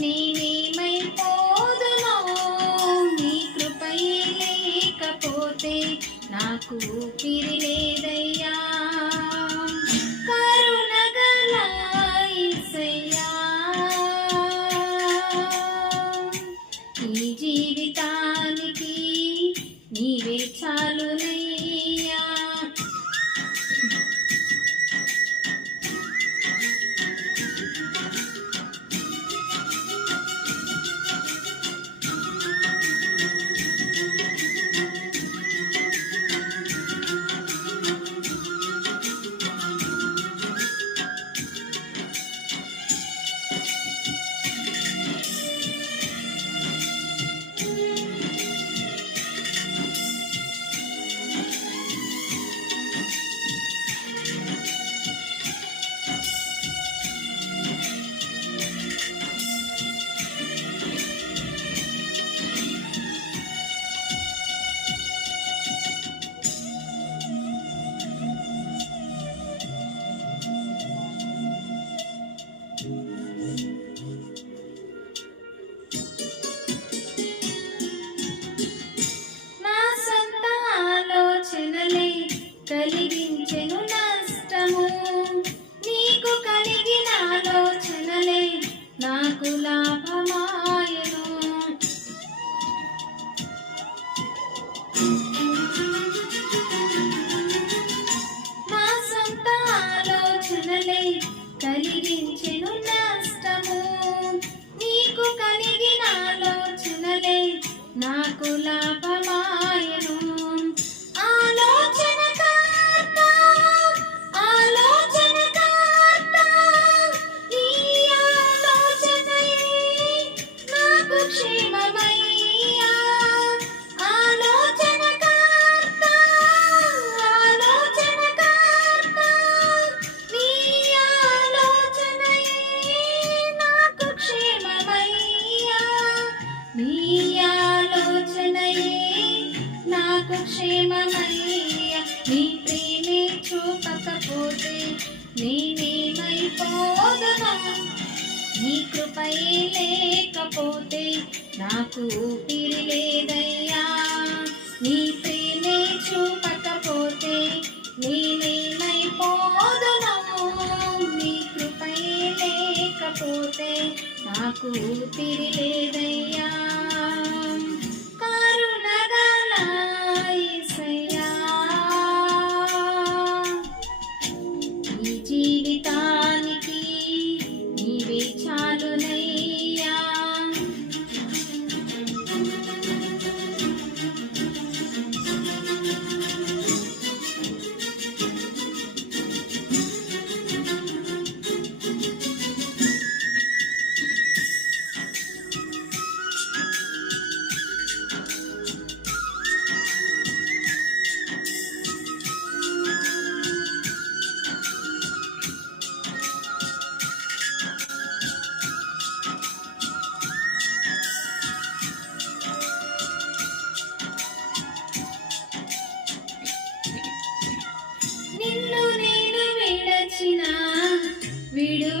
నేనేమైపోదునో నీ కృపయే లేకపోతే నాకు ఊపిరి లేదయ్యా. కరుణగల ఈ జీవితా నీ కృపయే లేకపోతే నాకు ఊపిరి లేదయ్యా. నీ ప్రేమే చూపకపోతే నేనేమైపోదునము నీ కృపయే లేకపోతే నాకు ఊపిరి లేదు விடுவ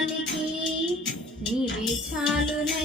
జీవితానికి నీవే చాలునయ్యా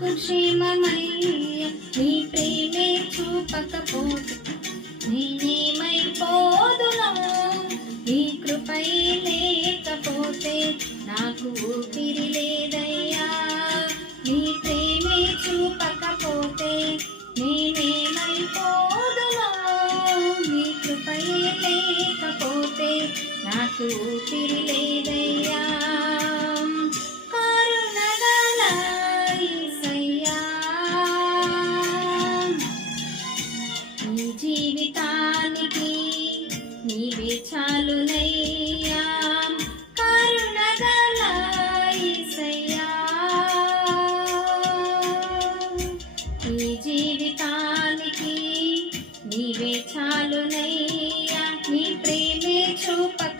నాకు క్షేమమయ్య నీ ప్రేమే చూపకపోతే నేనేమైపోదును? నీ కృపై లేకపోతే నాకు ఊపిరి లేదయ్యా. నీ ప్రేమే చూపక జీవితానికి నీవే చాలునయ్యా. కరుణగల యేసయ్యా జీవితానికి నీవే చాలునయ్యా. నీ ప్రేమే చూపక